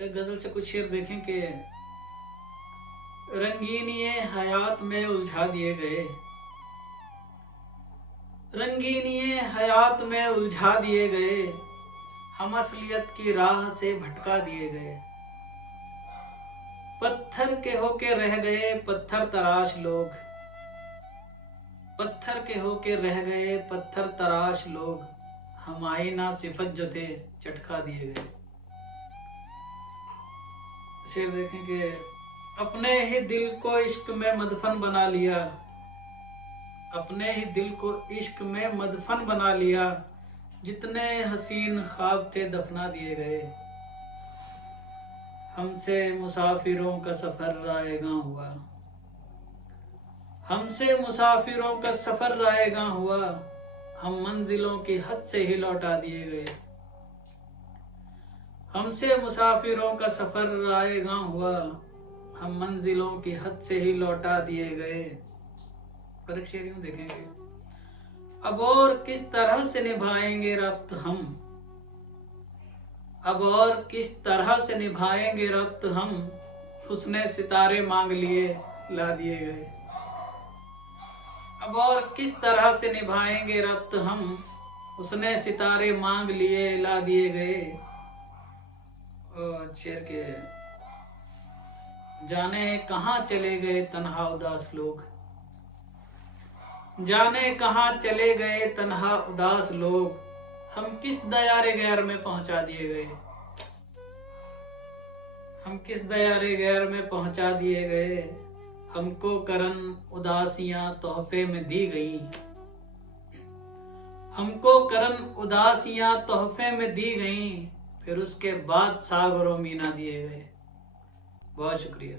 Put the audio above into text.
एक गजल से कुछ शेर देखें कि रंगीनिये हयात में उलझा दिए गए, रंगीनिये हयात में उलझा दिए गए, हम असलियत की राह से भटका दिए गए। पत्थर के होके रह गए पत्थर तराश लोग, पत्थर के होके रह गए पत्थर तराश लोग, हम आईना सिफत जो थे चटका दिए गए। शेर देखें कि अपने ही दिल को इश्क में मदफन बना लिया, अपने ही दिल को इश्क में मदफन बना लिया, जितने हसीन ख्वाब थे दफना दिए गए। हमसे मुसाफिरों का सफर रायगां हुआ, हमसे मुसाफिरों का सफर रायगां हुआ, हम मंजिलों की हद से ही लौटा दिए गए। हमसे मुसाफिरों का सफर रायगां हुआ, हम मंजिलों की हद से ही लौटा दिए गए। पर शेर यूं देखेंगे, अब और किस तरह से निभाएंगे रब्त हम, अब और किस तरह से निभाएंगे रब्त हम, हुस्ने सितारे मांग लिए ला दिए गए। अब और किस तरह से निभाएंगे रब्त हम, हुस्ने सितारे मांग लिए ला दिए गए। और शेर के जाने कहाँ चले गए तन्हा उदास लोग, जाने कहाँ चले गए तन्हा उदास लोग, हम किस दयारे गैर में पहुंचा दिए गए, हम किस दयारे गैर में पहुंचा दिए गए। हमको करन उदासियां तोहफे में दी गई, हमको करन उदासियां तोहफे में दी गई, फिर उसके बाद सागर और मीना दिए गए। बहुत शुक्रिया।